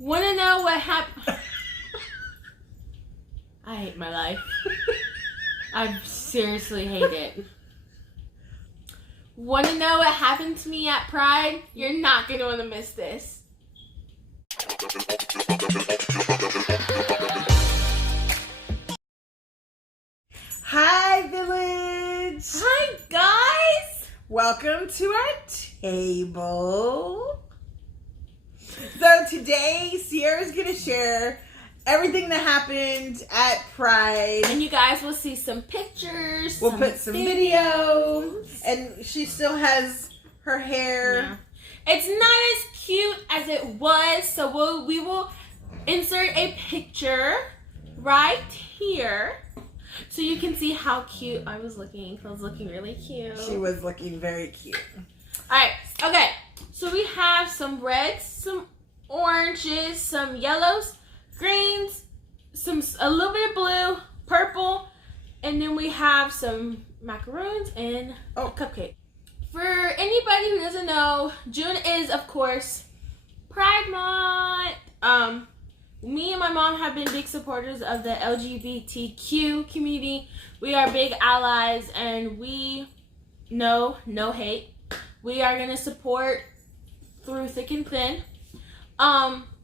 Want to know what happened? I hate my life. I seriously hate it. Want to know what happened to me at Pride? You're not going to want to miss this. Hi, village. Hi, guys. Welcome to our table. So today, Sierra's going to share everything that happened at Pride. And you guys will see some pictures. We'll put some video. And she still has her hair. Yeah. It's not as cute as it was, so we will insert a picture right here so you can see how cute I was looking. I was looking really cute. She was looking very cute. Alright, okay. So we have some reds, some oranges, some yellows, greens, a little bit of blue, purple, and then we have some macaroons and a cupcake. For anybody who doesn't know, June is, of course, Pride Month. Me and my mom have been big supporters of the LGBTQ community. We are big allies, and we know no hate. We are going to support through thick and thin.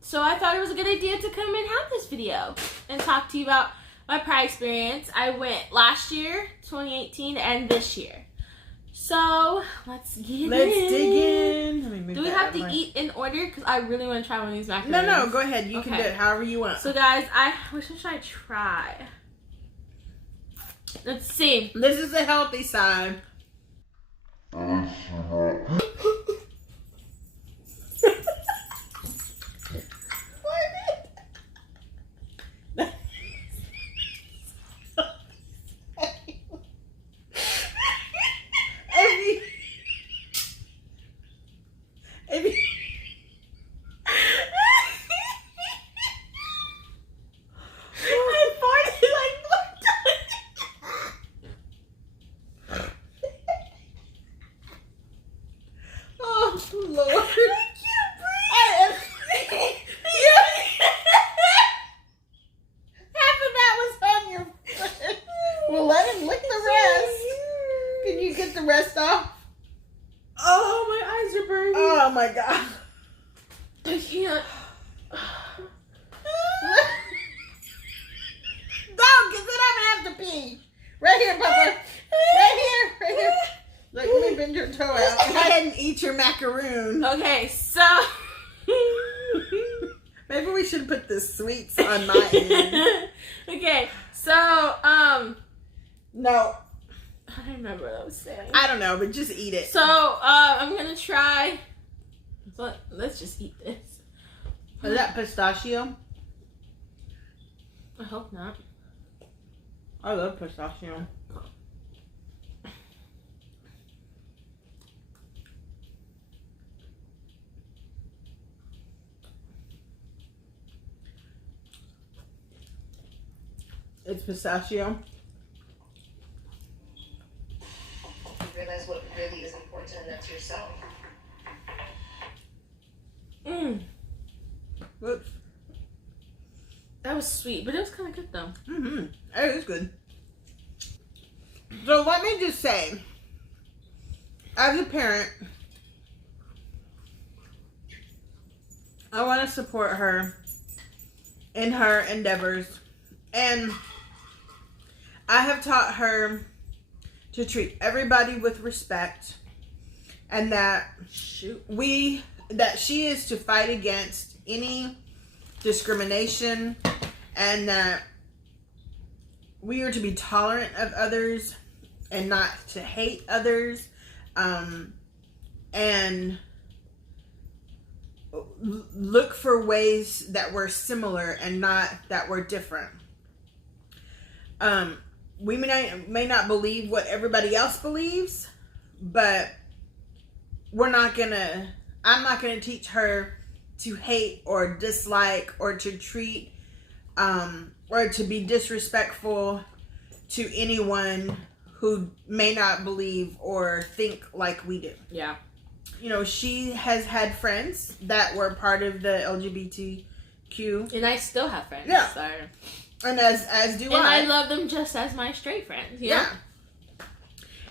So I thought it was a good idea to come and have this video and talk to you about my Pride experience. I went last year, 2018, and this year. So let's dig in. Do we have to eat in order? Because I really want to try one of these macaroons. No, go ahead. You can do it however you want. So guys, which one should I try? Let's see. This is the healthy side. Lord. Half of that was on your foot. Well, let him lick the rest. Can you get the rest off? Oh, my eyes are burning. Oh my God. I can't. Don't, because then I'm going to have to pee. Right here, Papa. Right here. Look, let me bend your toe out. Go ahead and eat your macaroon. Okay, so. Maybe we should put the sweets on my end. Okay, so, No. I don't remember what I was saying. I don't know, but just eat it. So, I'm gonna try. So, let's just eat this. Is that pistachio? I hope not. I love pistachio. It's pistachio. You realize what really is important, and that's yourself. Whoops. That was sweet, but it was kind of good though. It is good. So let me just say, as a parent, I want to support her in her endeavors. And I have taught her to treat everybody with respect, and that she is to fight against any discrimination, and that we are to be tolerant of others and not to hate others, and look for ways that we're similar and not that we're different. We may not believe what everybody else believes, but I'm not gonna teach her to hate or dislike or to treat or to be disrespectful to anyone who may not believe or think like we do. Yeah. You know, she has had friends that were part of the Q. And I still have friends. Yeah. So. And as do And I love them just as my straight friends. Yeah.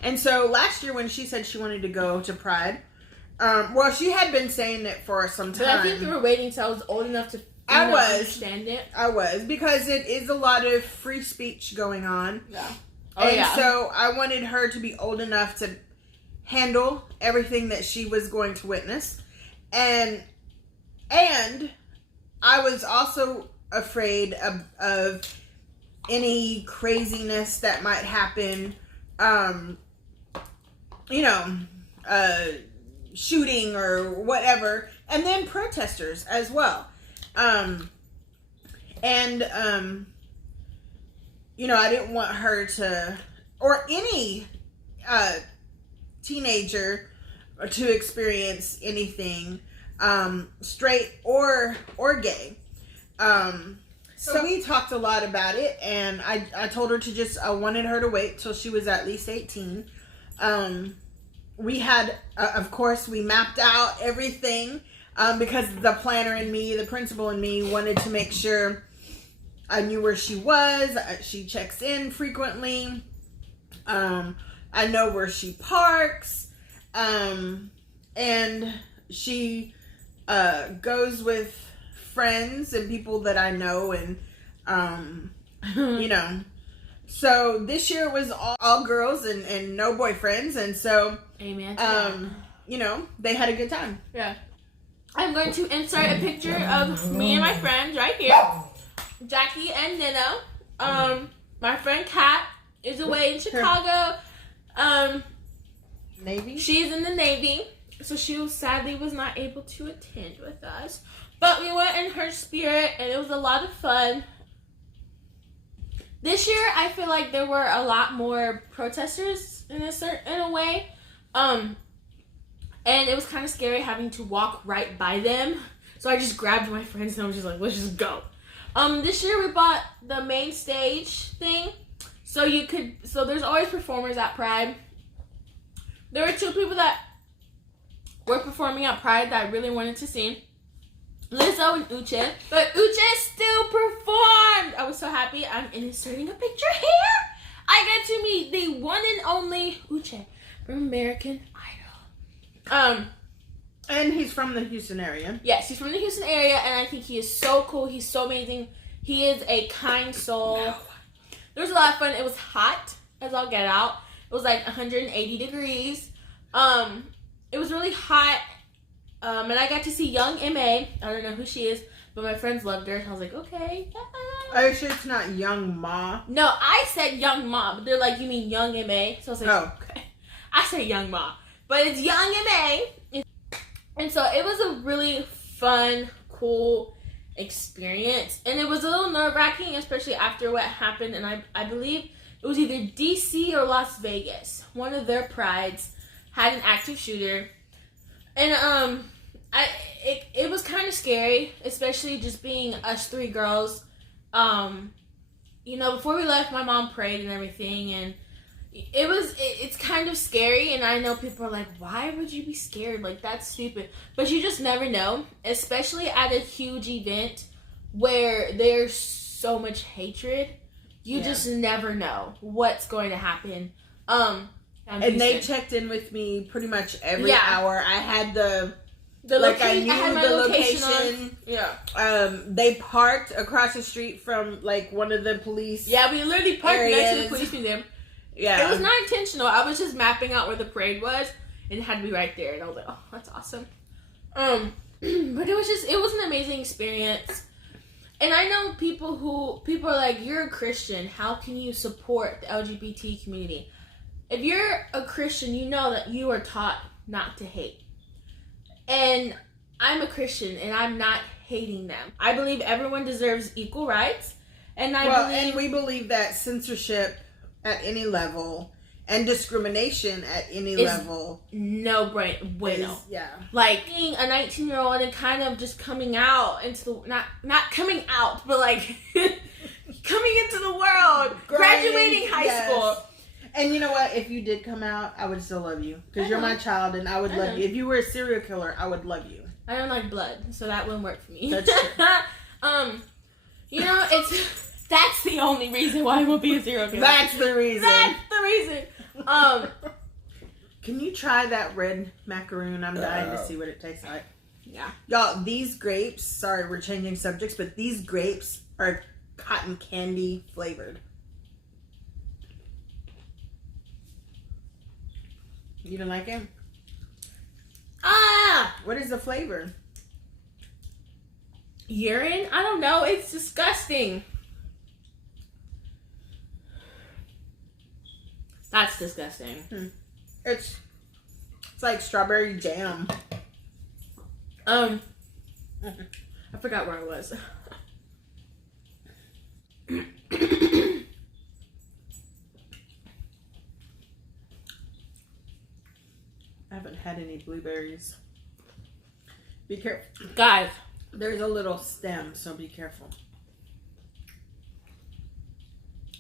And so last year when she said she wanted to go to Pride, well, she had been saying it for some time. But I think you were waiting till I was old enough to understand it. I was, because it is a lot of free speech going on. Yeah. So I wanted her to be old enough to handle everything that she was going to witness. And I was also afraid of any craziness that might happen, shooting or whatever, and then protesters as well. I didn't want her to, or any teenager, to experience anything, straight or gay. So we talked a lot about it, and I told her to I wanted her to wait till she was at least 18. We had, of course, we mapped out everything, because the planner in me, the principal in me, wanted to make sure I knew where she was. She checks in frequently. I know where she parks. And she goes with friends and people that I know, and so this year was all girls and no boyfriends, and so amen. They had a good time. Yeah. I'm going to insert a picture of me and my friends right here, Jackie and Nina. My friend Kat is away in Chicago. Navy. She's in the Navy, so she sadly was not able to attend with us. But we went in her spirit, and it was a lot of fun. This year, I feel like there were a lot more protesters in a way. And it was kind of scary having to walk right by them. So I just grabbed my friends and I was just like, let's just go. This year we bought the main stage thing. So there's always performers at Pride. There were 2 people that were performing at Pride that I really wanted to see. Lizzo and Uche. But Uche still performed. I was so happy. I'm inserting a picture here. I got to meet the one and only Uche from American Idol. And he's from the Houston area. Yes, he's from the Houston area, and I think he is so cool. He's so amazing. He is a kind soul. No. There was a lot of fun. It was hot as all get out. It was like 180 degrees. It was really hot. And I got to see young M.A. I don't know who she is, but my friends loved her. I was like, okay. Are you sure it's not Young Ma? No, I said Young Ma, but they're like, you mean Young M.A.? So I was like, okay. I said Young Ma, but it's Young M.A. And so it was a really fun, cool experience. And it was a little nerve-wracking, especially after what happened. And I believe it was either DC or Las Vegas. One of their prides had an active shooter. And it was kind of scary, especially just being us 3 girls. Before we left, my mom prayed and everything, and it's kind of scary. And I know people are like, why would you be scared? Like, that's stupid. But you just never know, especially at a huge event where there's so much hatred. You just never know what's going to happen. And they checked in with me pretty much every hour. I had I knew the location. Yeah. They parked across the street from like one of the police. Yeah, we literally parked areas. next to the police museum. Yeah. It was not intentional. I was just mapping out where the parade was, and it had to be right there. And I was like, oh, that's awesome. But it was an amazing experience. And I know people are like, you're a Christian. How can you support the LGBT community? If you're a Christian, you know that you are taught not to hate. And I'm a Christian, and I'm not hating them. I believe everyone deserves equal rights. And we believe that censorship at any level and discrimination at any level bueno. Like being a 19-year-old and kind of just coming out into the not coming out, but like coming into the world, graduating high school. And you know what? If you did come out, I would still love you. Because you're my child, and I would love you. If you were a serial killer, I would love you. I don't like blood, so that wouldn't work for me. That's true. You know, that's the only reason why I won't be a serial killer. That's the reason. That's the reason. Can you try that red macaroon? I'm dying to see what it tastes like. Yeah. Y'all, these grapes, sorry, we're changing subjects, but these grapes are cotton candy flavored. You don't like it? Ah! What is the flavor? Urine? I don't know. It's disgusting. That's disgusting. It's like strawberry jam. I forgot where I was. I haven't had any blueberries. Be careful. Guys. There's a little stem, so be careful.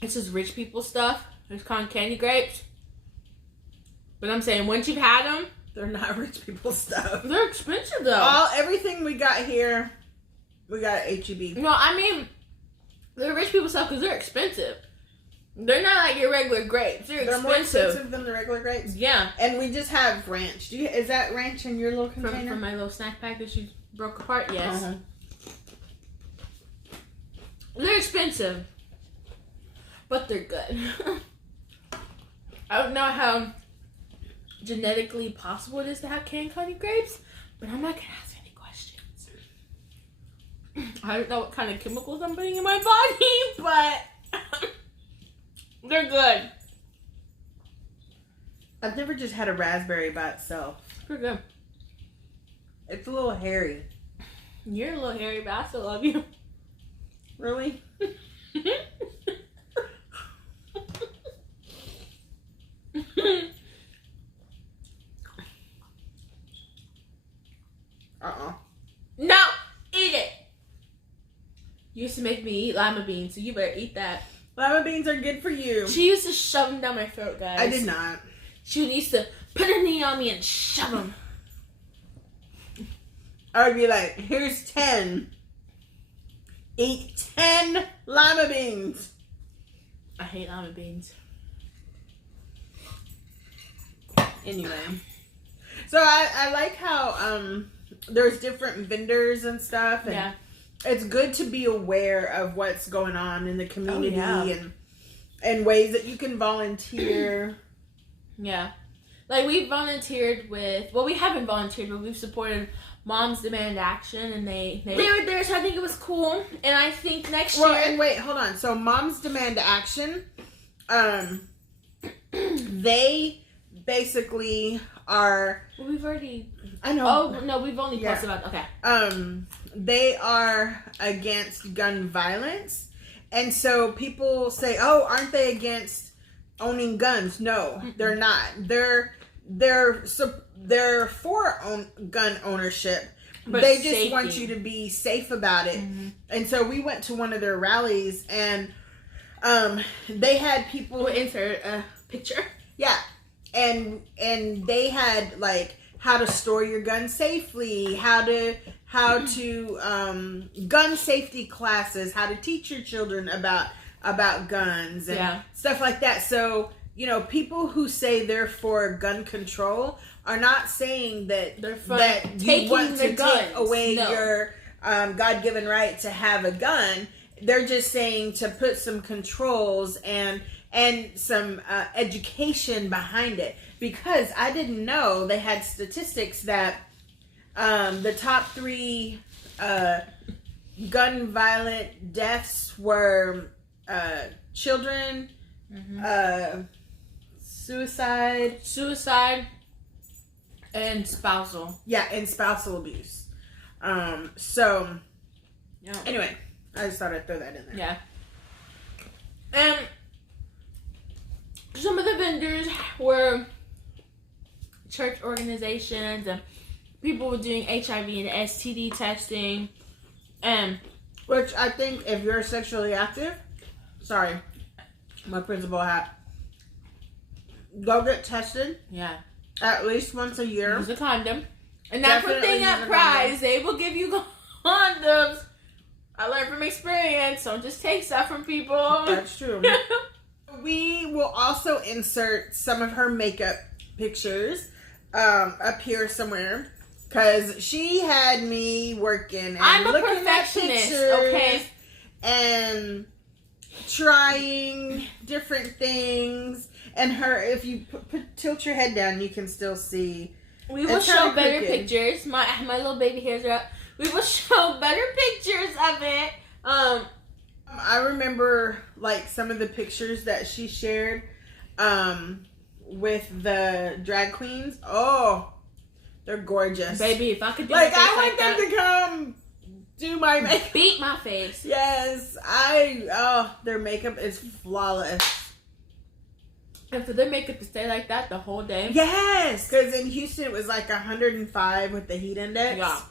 It's just rich people stuff. It's cotton candy grapes. But I'm saying, once you've had them, They're not rich people stuff. they're expensive though. Everything we got here, we got at HEB. No, I mean, they're rich people stuff because they're expensive. They're not like your regular grapes. They're expensive. More expensive than the regular grapes. Yeah. And we just have ranch. Is that ranch in your little container? From my little snack pack that you broke apart? Yes. Uh-huh. They're expensive. But they're good. I don't know how genetically possible it is to have canned cotton grapes, but I'm not going to ask any questions. I don't know what kind of chemicals I'm putting in my body, but they're good. I've never just had a raspberry by itself. Pretty good. It's a little hairy. You're a little hairy, but I still love you. Really? No! Eat it! You used to make me eat lima beans, so you better eat that. Lima beans are good for you. She used to shove them down my throat, guys. I did not. She used to put her knee on me and shove them. I would be like, here's 10. Eat 10 lima beans. I hate lima beans. Anyway. So I like how there's different vendors and stuff. And Yeah. it's good to be aware of what's going on in the community and ways that you can volunteer. Yeah. Like, we've volunteered with, well, we haven't volunteered, but we've supported Moms Demand Action, and they were there, so I think it was cool. And I think next year... And wait, hold on. So Moms Demand Action, they basically are... Well, we've already... I know. Oh, no, we've only posted about... Okay. They are against gun violence. And so people say, oh, aren't they against owning guns? No, they're not. They're for gun ownership. But they just safety. want you to be safe about it. Mm-hmm. And so we went to one of their rallies, and they had people... We'll insert a picture. Yeah. And they had, like, how to store your gun safely, how to gun safety classes, how to teach your children about guns and stuff like that. So, you know, people who say they're for gun control are not saying that they're for that you want to guns. take away your God-given right to have a gun. They're just saying to put some controls and some education behind it, because I didn't know they had statistics that the top 3 gun violent deaths were children, suicide, and spousal. Yeah, and spousal abuse. So anyway, I just thought I'd throw that in there. Yeah. And some of the vendors were church organizations, and people were doing HIV and STD testing, and which I think if you're sexually active, sorry, my principal hat, go get tested. Yeah. At least once a year. Use a condom. And that's one Definitely thing use at a Prize, condom. they will give you condoms. I learned from experience. Don't just take stuff from people. That's true. We will also insert some of her makeup pictures up here somewhere. Because she had me working and I'm a looking perfectionist, at pictures okay? And trying different things. And her, if you tilt your head down, you can still see. We will show better pictures. My little baby hairs are up. We will show better pictures of it. I remember like some of the pictures that she shared with the drag queens. Oh, they're gorgeous. Baby, if I could do like my face I want them to come do my makeup. Beat my face. Yes, their makeup is flawless. And for their makeup to stay like that the whole day. Yes, because in Houston it was like 105 with the heat index. Yeah.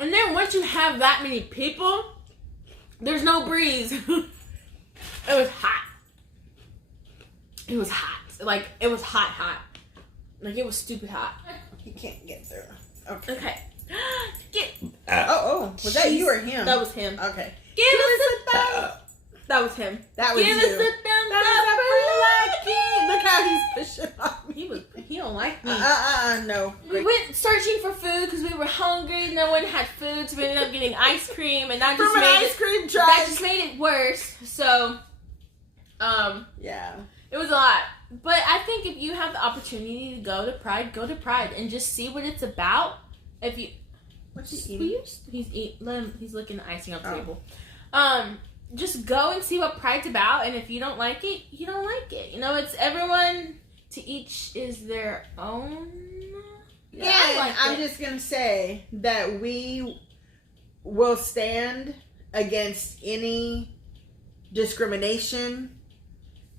And then once you have that many people, there's no breeze. It was hot. It was hot. Like, it was hot. Like, it was stupid hot. You can't get through. Okay. Was that you or him? That was him. Okay. Give us a thumbs up. That was him. That was Give you. us a thumbs up for Lucky. Look how he's pushing on me. He don't like me. No. We went searching for food because we were hungry. No one had food, so we ended up getting ice cream, and that just From an made ice cream truck. that just made it worse. So, yeah, it was a lot. But I think if you have the opportunity to go to Pride and just see what it's about. If you, what's he eating? He's licking the icing off the table. Just go and see what Pride's about, and if you don't like it, you don't like it. You know, it's everyone to each is their own. Yeah, I'm just gonna say that we will stand against any discrimination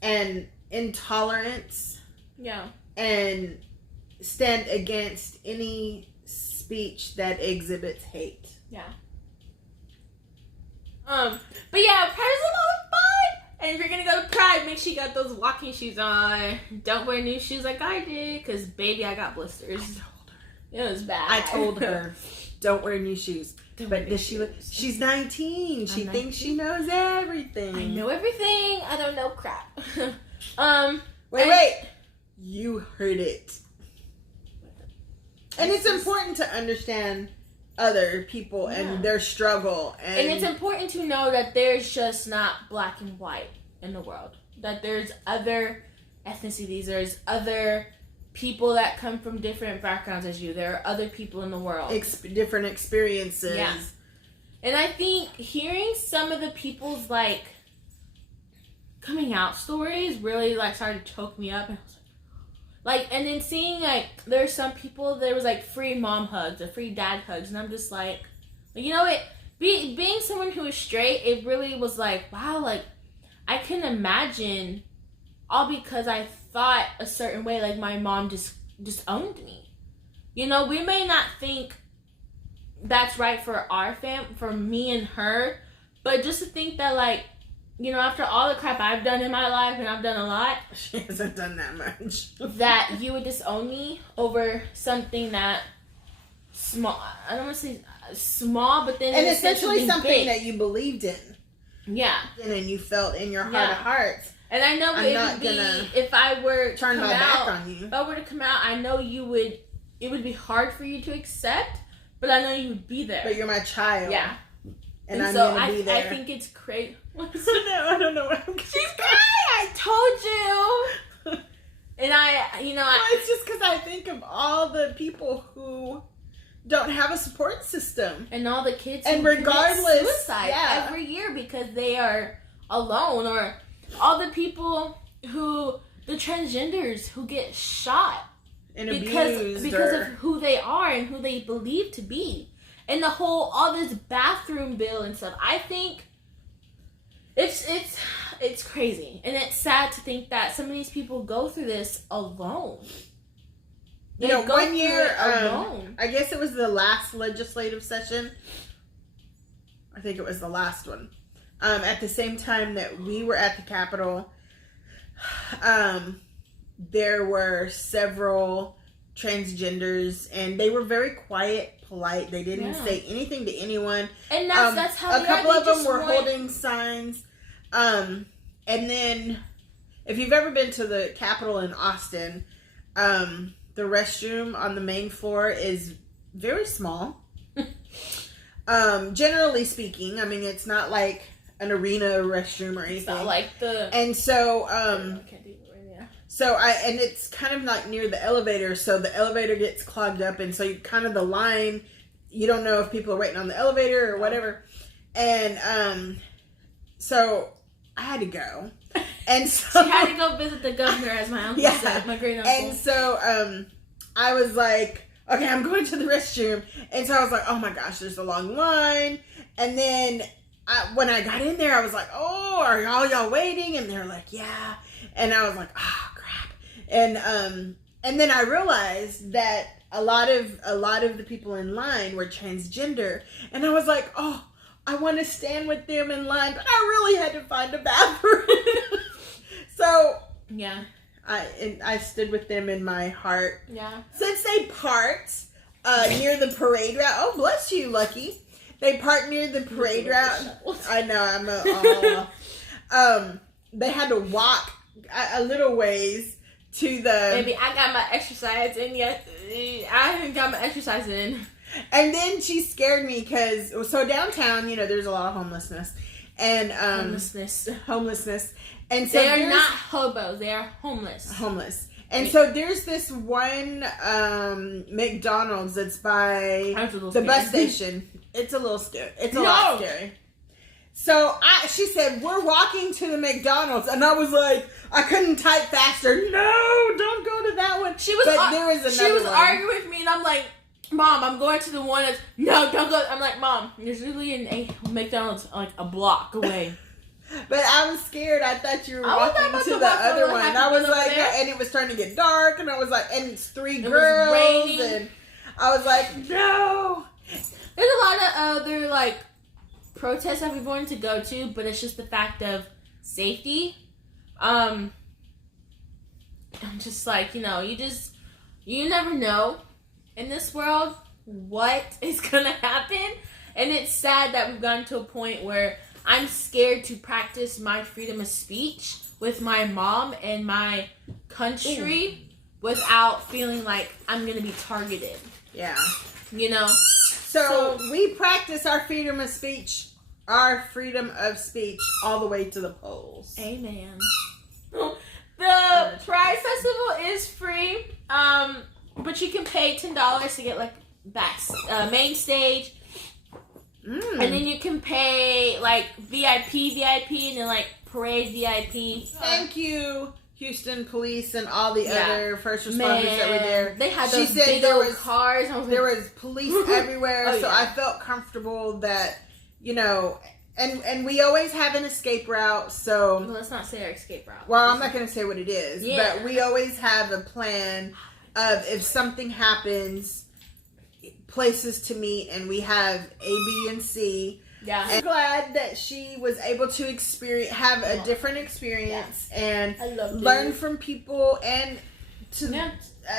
and intolerance. Yeah. And stand against any speech that exhibits hate. Yeah. But yeah, Pride is a lot of fun. And if you're gonna go to Pride, make sure you got those walking shoes on. Don't wear new shoes like I did, cause baby, I got blisters. I told her. It was bad. I told her, don't wear new shoes. But does she? She's 19. She 19. thinks she knows everything. I know everything. I don't know crap. Wait. You heard it. And it's important to understand other people and their struggle. And it's important to know that there's just not black and white in the world. That there's other ethnicities. There's other people that come from different backgrounds as you. There are other people in the world. Different experiences. Yeah. And I think hearing some of the people's, like, coming out stories really, like, started to choke me up. And I was like, and then seeing, like, there's some people, there was, like, free mom hugs or free dad hugs. And I'm just like, you know, being someone who is straight, it really was like, wow, like, I can imagine all because I thought a certain way, like, my mom just owned me. You know, we may not think that's right for our for me and her, but just to think that, like, you know, after all the crap I've done in my life, and I've done a lot. She hasn't done that much. That you would disown me over something that small. I don't want to say small, but then and essentially something big. that you believed in. Yeah. And you felt in your heart of hearts. And I know if I were to turn my back on you. If I were to come out, I know it would be hard for you to accept, but I know you would be there. But you're my child. Yeah. And I'm going to be there. I think it's crazy. I don't know what I'm She's crying! I told you! And well, it's just because I think of all the people who don't have a support system. And all the kids and who regardless, commit suicide every year because they are alone. Or all the people the transgenders who get shot. And because of who they are and who they believe to be. And all this bathroom bill and stuff. I think it's crazy. And it's sad to think that some of these people go through this alone. You know, one year, alone. I guess it was the last legislative session. I think it was the last one. At the same time that we were at the Capitol, there were several transgenders, and they were very quiet, polite. They didn't say anything to anyone. And that's how a couple of them were holding signs. And then, if you've ever been to the Capitol in Austin, the restroom on the main floor is very small. Generally speaking, I mean, it's not like an arena restroom or anything. It's not like the... And so, I can't do it right now. So and it's kind of like near the elevator, so the elevator gets clogged up, and so you kind of the line, you don't know if people are waiting on the elevator or whatever. And, so I had to go. And so... She had to go visit the governor, as my uncle said, my great uncle. And so, I was like, okay, I'm going to the restroom. And so I was like, oh my gosh, there's a long line. And then when I got in there, I was like, oh, are y'all waiting? And they're like, yeah. And I was like, oh crap. And then I realized that a lot of the people in line were transgender. And I was like, oh, I want to stand with them in line, but I really had to find a bathroom. So yeah. I stood with them in my heart. Yeah. Since they parked near the parade route. Oh, bless you, Lucky. They parked near the parade route. I know. They had to walk a little ways to the... Baby, I got my exercise in yet. I haven't got my exercise in. And then she scared me because... So downtown, there's a lot of homelessness. And homelessness. And so they are not hobos. They are homeless. And so there's this one McDonald's that's by the bus station. It's a little scary. It's a lot scary. So she said, we're walking to the McDonald's. And I was like, I couldn't type faster. No, don't go to that one. She was arguing with me, and I'm like, Mom, I'm going to the one that's... No, don't go. I'm like, Mom, there's literally a McDonald's like a block away. But I was scared. I thought you were walking to the other one. And I was like, and it was starting to get dark. And I was like, and it's three girls. Raining. And I was like, no. There's a lot of other, like, protests that we wanted to go to, but it's just the fact of safety. I'm just like, you never know in this world what is going to happen. And it's sad that we've gotten to a point where I'm scared to practice my freedom of speech with my mom and my country without feeling like I'm going to be targeted. Yeah. So we practice our freedom of speech all the way to the polls. Amen. The Pride Festival is free, but you can pay $10 to get like main stage. And then you can pay like VIP, and then like parade VIP. Thank you, Houston Police and all the other first responders that were there. They had those big old cars. There was police everywhere, so I felt comfortable that, and we always have an escape route, so... Well, let's not say our escape route. Well, I'm not going to say what it is, but we always have a plan of if something happens... places to meet, and we have A, B, and C. Yeah. And I'm glad that she was able to have a different experience and learn from people, and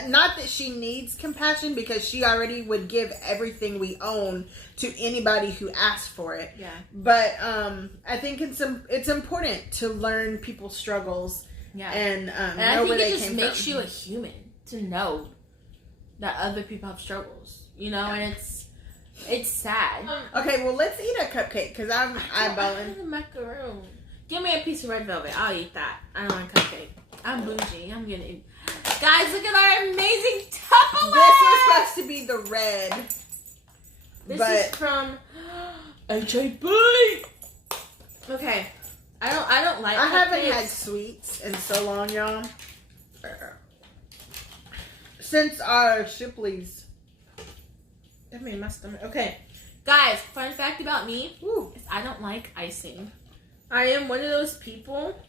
not that she needs compassion, because she already would give everything we own to anybody who asked for it. Yeah. But I think it's important to learn people's struggles. Yeah. And know where they came from. I think it just makes you a human to know that other people have struggles. And it's sad. Okay, well, let's eat a cupcake, because I'm eyeballing. The macaroon. Give me a piece of red velvet. I'll eat that. I don't want a cupcake. I'm bougie. I'm gonna eat. Guys, look at our amazing Tupperware. This was supposed to be the red. This is from HAB. Okay. I don't like cupcakes. I haven't had sweets in so long, y'all. Since our Shipley's. That made my stomach. Okay. Guys, fun fact about me is I don't like icing. I am one of those people,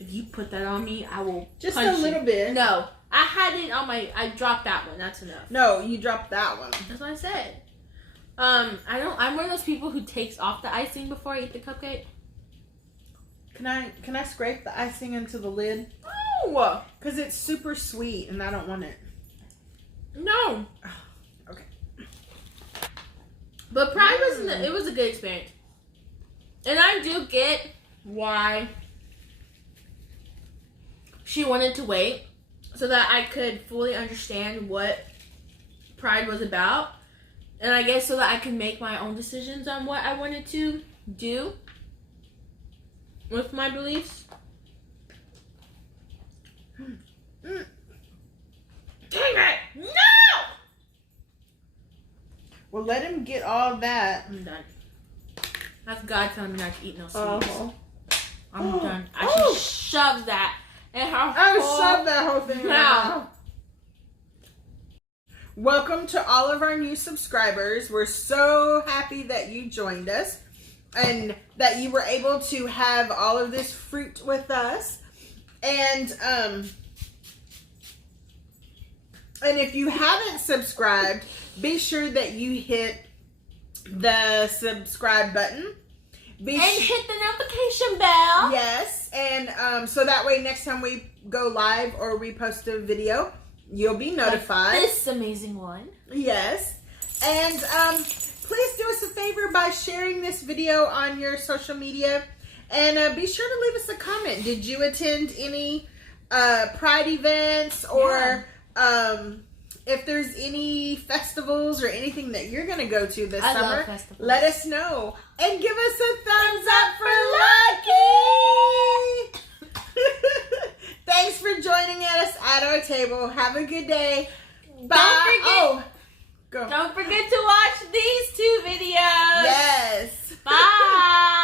if you put that on me, I will just punch a little bit. No. I had it on I dropped that one. That's enough. No, you dropped that one. That's what I said. I'm one of those people who takes off the icing before I eat the cupcake. Can I scrape the icing into the lid? No! Because it's super sweet and I don't want it. No. Okay. But Pride it was a good experience. And I do get why she wanted to wait so that I could fully understand what Pride was about. And I guess so that I could make my own decisions on what I wanted to do with my beliefs. Dang it! No! Well, let him get all that. I'm done. That's God telling me not to eat no sweets. Oh. I'm done. I should shove that in her I whole shove that whole thing in my mouth. mouth. Welcome to all of our new subscribers. We're so happy that you joined us and that you were able to have all of this fruit with us. And if you haven't subscribed, be sure that you hit the subscribe button. And hit the notification bell. Yes, and so that way next time we go live or we post a video, you'll be notified. Like this amazing one. Yes, and please do us a favor by sharing this video on your social media, and be sure to leave us a comment. Did you attend any Pride events, or if there's any festivals or anything that you're going to go to this summer, let us know. And give us a thumbs up for Lucky! Thanks for joining us at our table. Have a good day. Bye. Don't forget to watch these 2 videos. Yes. Bye.